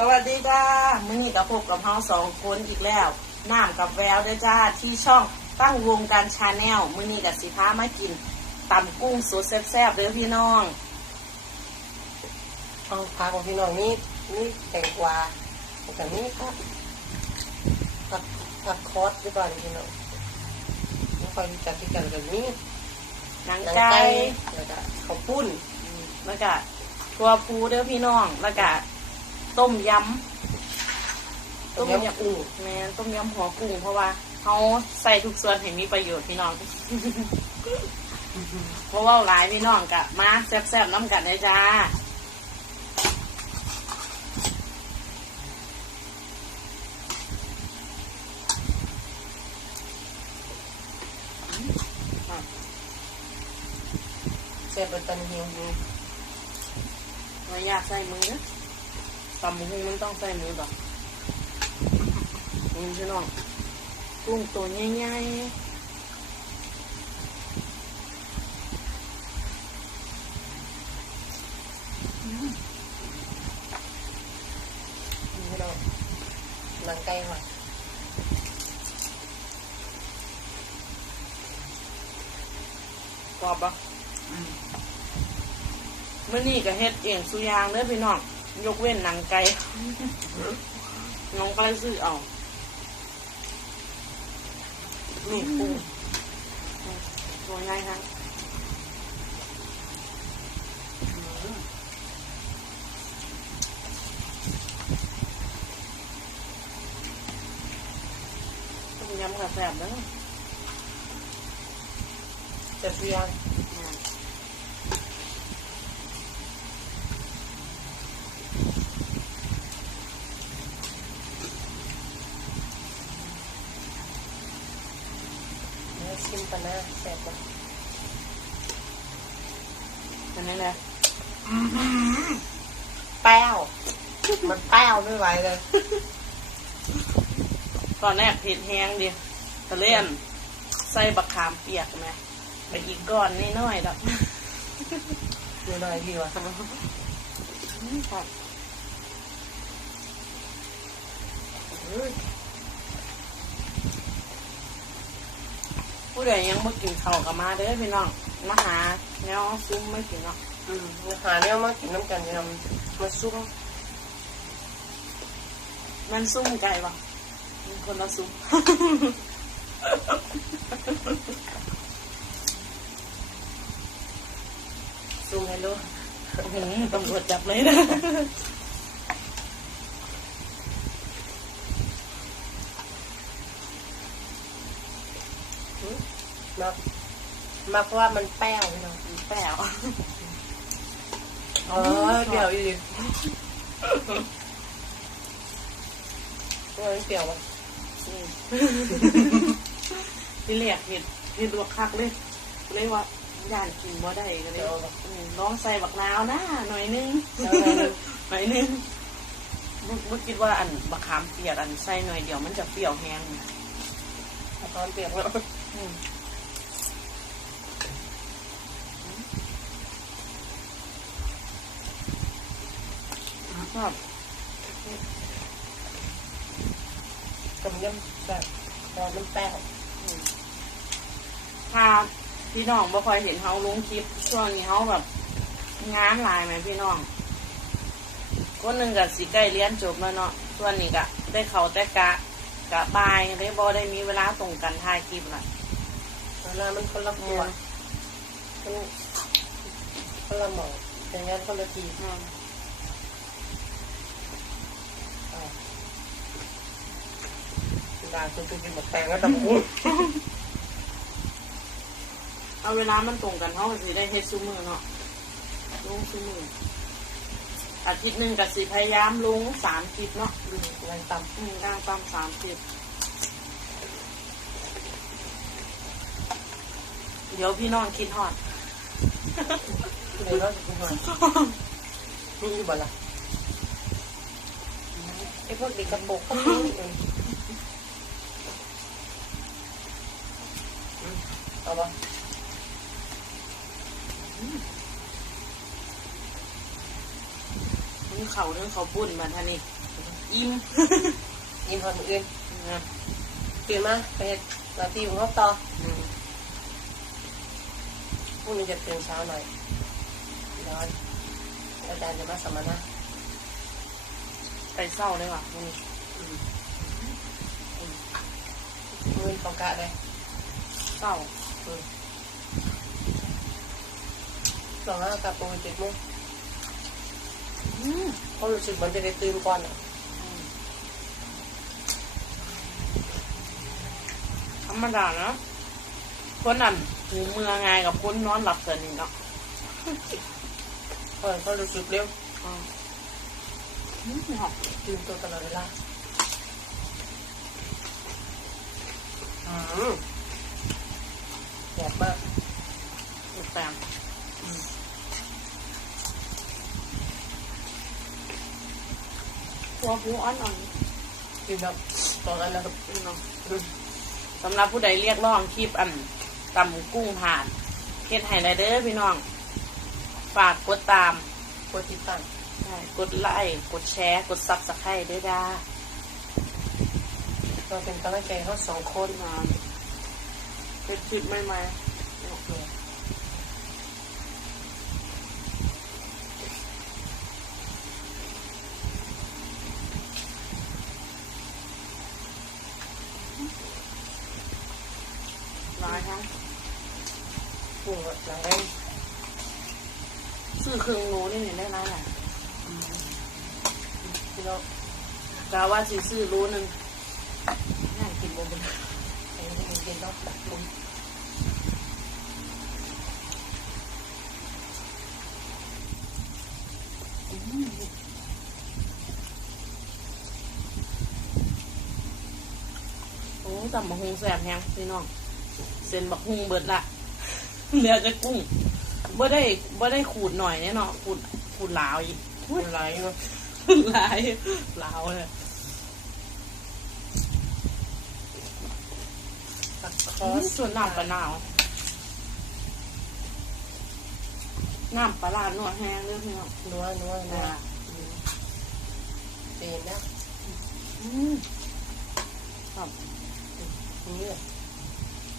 สวัสดีค่ะมื้อนี้กับพบกับเฮาสองคนอีกแล้วน้ำกับแววเด้อจ้าที่ช่องตั้งวงการชาแนลมื้อนี้กับสิพามากินตำกุ้งสดแซ่บๆเด้อพี่น้องเอาผักของพี่น้องนี่นี่แตงกวาแต่นี่ผักผักผักคอสดีกว่าพี่น้องไม่ค่อยรู้จักที่กันกับนี้หนังหนังไก่ไก่แล้วก็ข้าวปุ้นอืมแล้วก็ตัวปูเด้อพี่น้องแล้วก็ ต้มยำต้มยำกุ้งแม่นต้มยำหัวกุ้งเพราะว่าเขาใส่ทุกส่วนให้มีประโยชน์พี่น้อง เพราะว่าหลายพี่น้องกะมาแซ่บๆน้ำกันเลยจ้าเสียบตันเฮียงอยู่ไม่อยากใส่มือนะตำมุงมันต้องใส่มือดอกนี่พี่น้องกุ้งตัวใหญ่พี่น้องหนังไก่ค่ะๆกรอบปะเมื่อนี้ก็เฮ็ดเองสุอยางเด้อพี่น้อง ยกเว้นหนังไก่น้องก็เลยซื้อเอา นี่กุ้งตัวใหญ่ครับต้มยำกระแสบแล้วเสียบเสียง แล้วชิมกันนะแซ่บปะ อั นนี้แหละแป้ว มันแป้วไม่ไหวเลย ตอนแรกเผ็ดแห้งดิตะเล่นใส่บักขามเปียกไหมไปอีกก้อนนิดหน่อยดอกดูหน่อยดีว่ะผู้ใดยังไม่กินข้าวกับมาเด้อพี่น้องมาหาแนวซุ้มไม่กินเนาะอืม หาเนี่ยมากินน้ำกันเนี่ยมาซุ่มมันซุ้มไก่ปะมันคนละซุ้มซุ่มให้รู้อื้อหือตำรวจจับเลยนะมักมักเพราะว่ามันแป้วพี่น้องแป๋ว เออเปรี้ยวอีกเออเปรี้ยวอะอืมที่เรียกเห็ดเห็ดลวกคักเลยเลยว่าย่านกินบ่ได้ก็เลยอืมลองใส่บักนาวนะหน่อยนึงแล้วอะไรนึงหน่อยนึงบ่บ่คิดว่าอันบักขามเปียกอันใส่หน่อยเดียวมันจะเปรี้ยวแห้งนะตอนเปรี้ยวแล้ว ชอบต้มยำแบบตอนมันแป้วถ้าพี่น้องบ่ค่อยเห็นเขาลงคลิปช่วงนี้เขาแบบงานหลายไหมพี่น้องคนหนึ่งกับสิใกล้เรียนจบแล้วเนาะส่วนนี้ก็ได้เขาแต่กะกะบายได้บ่ได้มีเวลาตรงกันถ่ายคลิปละเวลามันคนละตัวมันคนละหมองแต่งานคนละที อืม ด่าคุณจะกินหมดแตงก็ตำกุ้งเอาเวลามันตรงกันเขาก็สิได้เฮ็ดซุมือเนาะลงซุมืออาทิตย์หนึ่งกับสิพยายามลงสามคลิปเนาะงานตอืมร่างตามสามคลิปเดี๋ยวพี่น้องคิดฮอดำเดี๋ยวเราจะกินหน่อยนี่อยู่บ่ล่ะไอ้พวกเด็กกระโปรงก็มี เอาปะมันเขาเรื่องเขาวปุ้นมาท่านี่อิ่มยินคนอื่นนะตื่นมาไปเฮ็ดหนาทีของเขาต่ออืมพรุ่งนี้จะตื่นเช้าหน่อยเดี๋ยวอาจารย์จะมาสัมมนาไปเศร้าเลยว่ะมื้อนี้มือเขากะเลยเศร้า สองห้ากะปูเจ็ดโมงอืมเพราะรู้สึกมันจะได้ตื่นก่อนอะธรรมดาเนาะคนนั้นหูเมืองไงกับคนนอนหลับเกินนี่เนาะเพราะเขารู้สึกเร็วอืมอืมหอมตื่นตัวตลอดเวลาอืม แบบมากอีกแปมหัวหูอ่อนกินแบบตอนนั้นนะครับๆเนาะสำหรับผู้ใดเรียกร้องคลิปอันตำกุ้งผ่านเฮ็ดให้ได้เด้อพี่น้อง ฝากกดตาม กดติดตั้งใช่กดไลค์กดแชร์ กดซับสไครต์ด้วยจ้าเราเป็นกำลังใจให้เขาสองคนอ่า เป็นคลิปใหม่เนี่ยๆหลายทั้งปรุงหลังแรซื้อเครื่องโน้นี่เนี่ได้ร้ายแหละพี่น้องกาว่าสิซื้อรู้หนึ่งน่ากินบ่เป็น เองที่กินต้องตักมุนโอ้ตำบักฮุงแสบแฮงพี่น้อง เส้นบักฮุงเบิดละเหลือจะกุ้งบ่ได้บ่ได้ขูดหน่อยเนี่ยเนาะขูดขูดหลาวอีกพูดไรวะหลายหลาวเลย ตักคคออสส่วนน้ำปลาหนาวน้ำปลาร้าหนวดแห้งเรื่องพี่น้องนัวนัวนัวนะเจนนะอืมครับนี่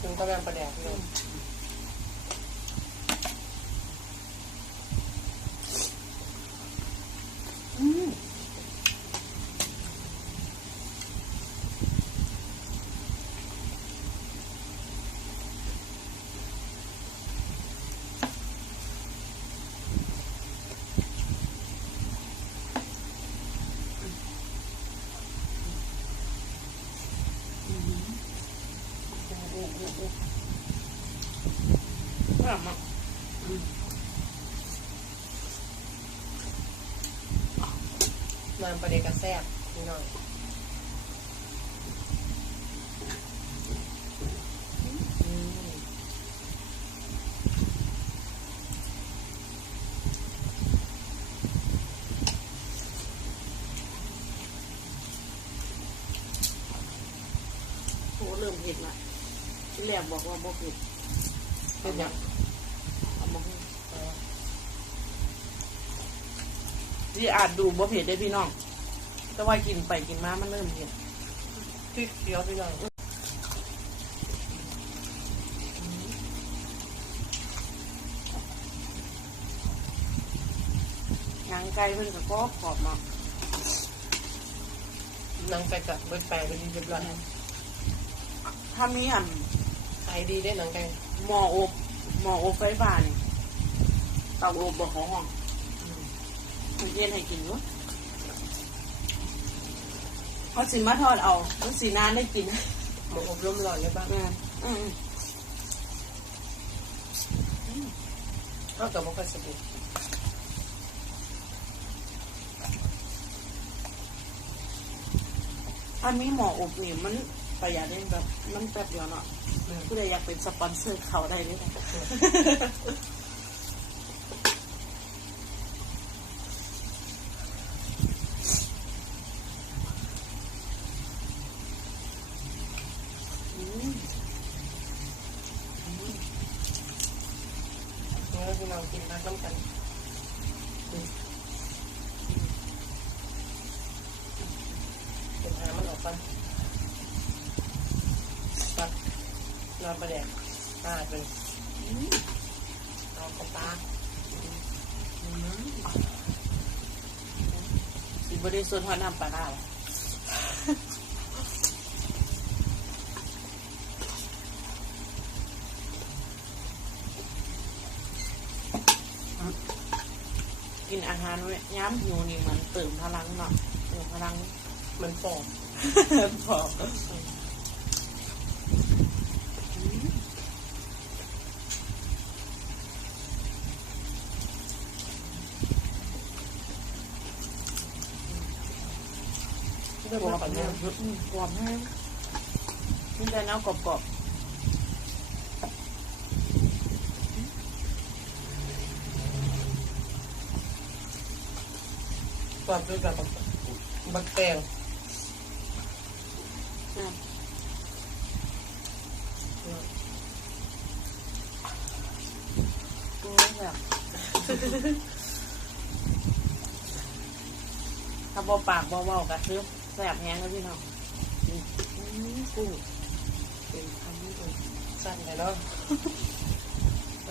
ถึงกำลังประแดกเลย อืม แบบอะน้ำประเดกกระแซบพี่น้องอืมโหเริ่มเผ็ดละที่แรกบอกว่าบ่เผ็ด เป็นยัง เอามาให้ อ๋อ ที่อาจดูบ่เผ็ดได้พี่น้อง แต่ว่ากินไปกินมามันเริ่มเผ็ดพริกเขียวพี่น้องหนังไก่เพิ่นก็กรอบกรอบเนาะนางไปกับเบิร์ดไปไปดีเรียบร้อยถ้ามีอันขายดีได้หนังไก่หม้ออบหม้ออบไฟฟ้านี่เตาอบบ่ของห้องมื้อ เย็นให้กินอยู่เขาสิมาทอดเอามันสีนานได้กินหมูอบรมร้อนเลยบ้างอืมอืมข้ากับบ่ค่อยสะดวกถ้ามีหมออบนี่มันประหยัดได้แบบมันแป๊บเดียวเนาะผู้ใดอยากเป็นสปอนเซอร์เขาได้เลยนะ นื้อพี่น้อกินมาต้องกันเก็บหามันออกไปปักนอนประเด็กตาเป็นเอนกระตาสิบริสุทธิ์ทอดน้ำปลาได้ กินอาหารไว้ย้ำหิวนี่เหมือนเติมพลังเนาะเติมพลังมันแสบพอเรื่องกรมัอนบปัญแห้ญางอืมกรอบแห้งนี่แต่เน้ากรอบก อบกรอบด้วยแบบบักแตงๆอืมโอ้ยแบบถ้าบอปากบอเว้ากับคือแสบแห้งเลยพี่น้องอืมอืมกุ้งเป็นคำนี้เลยสั้นเลยเนาะ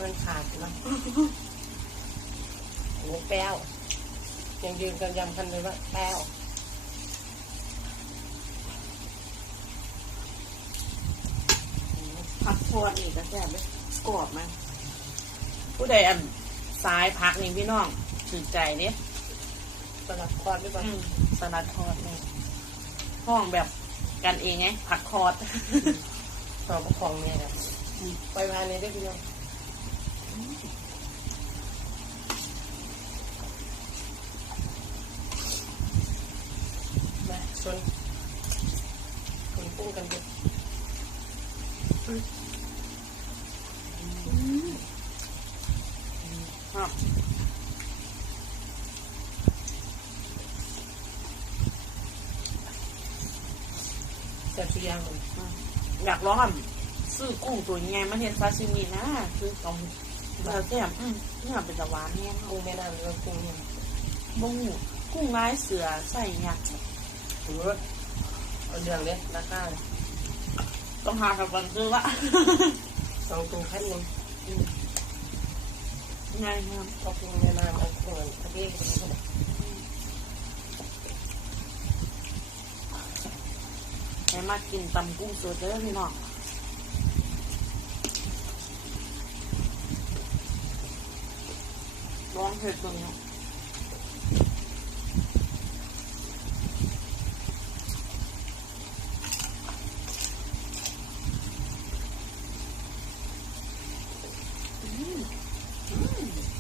มันขาดนะโอ้แป้ว ยังยืนกันยำคันเลยว่าแป้วผักทอดนี่ก็แซ่บเลยกรอบมันผู้ใดอันซ้ายพักนี่พี่น้องถือใจเนี่ยสลัดคอดด้วยป่ะสลัดทอดเนี่ยห้องแบบกันเองไง ผักคอดหอมของเนี่ยนะไปพานนี้ได้พี่น้อง มาชนคุณปุ้งกันดิครับแต่สุยางมันอยากลองอะซื้อกุ้งตัวใหญ่มาเห็นซาซิมินะซื้อของเราแซ่บอืมนี่เป็นตะหวานเนี่ยกุ้งแม่น้ำแล้วกุ้งเนี่ยบงหูกุ้งลายเสือใส่ยักษ์ ถือว่าเอาเรื่องเลยราคาต้องหากับบันซื้อวะสองตัวแค่นึงง่ายครับเอากุ้งแม่น้ำเอากุ้งทะเลกันเลยใครมากินตำกุ้งสดเด้อพี่น้องลองเผ็ดตรงนี้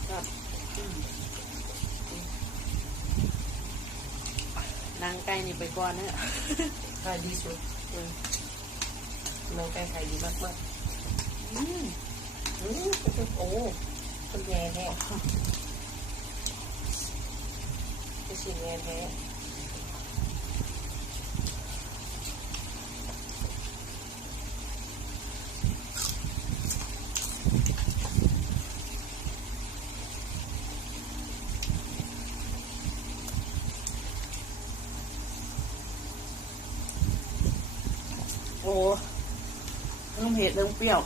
ครับอืม นางไก่นี่ไปก่อนเนอะขายดีสุดอืมน้องไก่ขายดีมากมากอืมๆอืมโอ้คนแย่แท้ไม่ใช่แย่แท้ อ้เรื่องเผ็ดเรื่องเปรี้ยว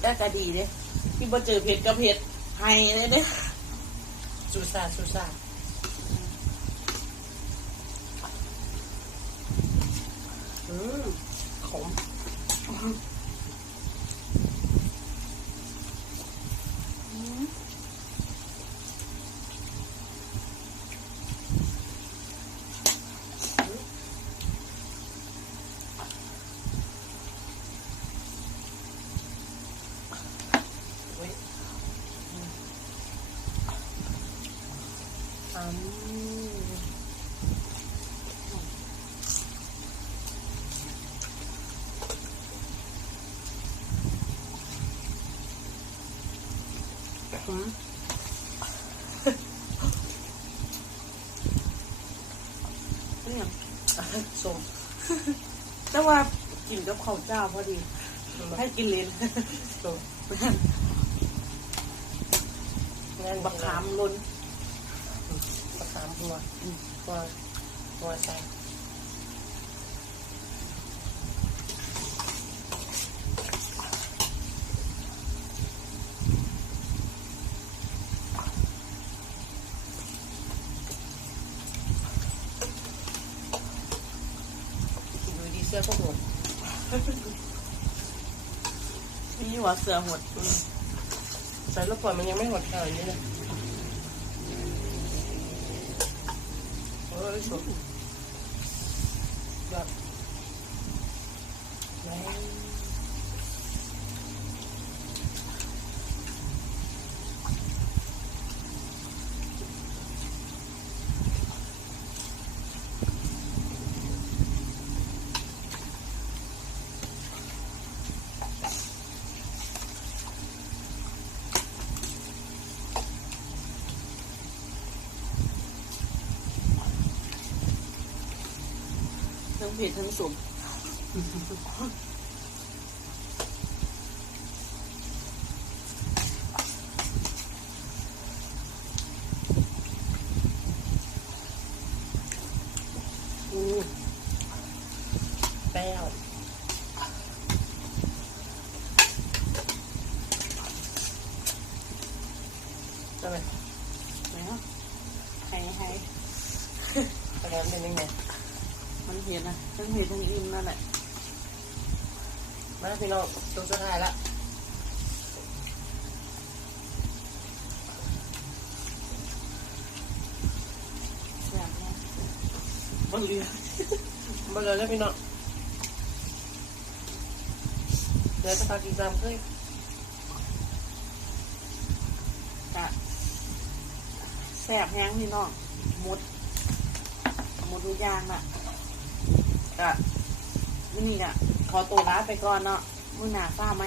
ได้ก็ดีเลยที่บ่เจอเผ็ดกับเผ็ดไฮเลยเด้ซูซ่าสูซ่าอืมขม เฮ้ยอืมอืม เนี่ย ส้มแต่ว่ากินกับข้าวเจ้าพอดี ให้กินเลนส้มงั้นบักขามล้นบักขามหัวอืมว่าหัวใจดูดีเสื้อก็หด นี่หัวเสือหดใส่ลูกปล่อยมันยังไม่หดเท่านี้เลยโอ้ยสุดแบบไหน เผ็ดทั้งสุกอืมแป้วใช่ไหมแล้วให้ให้ตอนนั้นเป็นยังไง มันเผ็ดนะทั้งเผ็ดทั้งอิ่มนั่นแหละมาพี่น้องตัวสุดท้ายละแซ่บนะบนเรือมาเลยแล้วพี่น้องเดี๋ยวจะพากินซ้ำเคยกะแซ่บแห้งพี่น้องหมดหมดทุกอย่างละ กะมื้อนี่กะขอตัวลาไปก่อนเนาะมื้อหน้าฟ้าไหม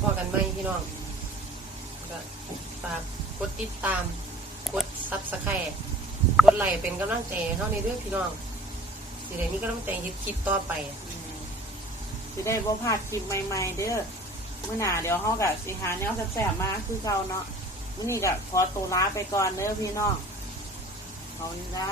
พอกันไหมพี่น้องก็ฝากกดติดตาม กดซับสไครต์กดไลค์เป็นกำลังใจให้เท่านี้ด้วยพี่น้องสิได้มีกำลังใจเฮ็ดคลิปต่อไป อืมสิได้บ่พลาดคลิปใหม่ ๆ เด้อมื้อหน้าเดี๋ยวเฮาก็สิหาแนวแซ่บๆมาคือเก่าเนาะมื้อนี้ก็ขอตัวลาไปก่อนเด้อพี่น้องขอบคุณจ้า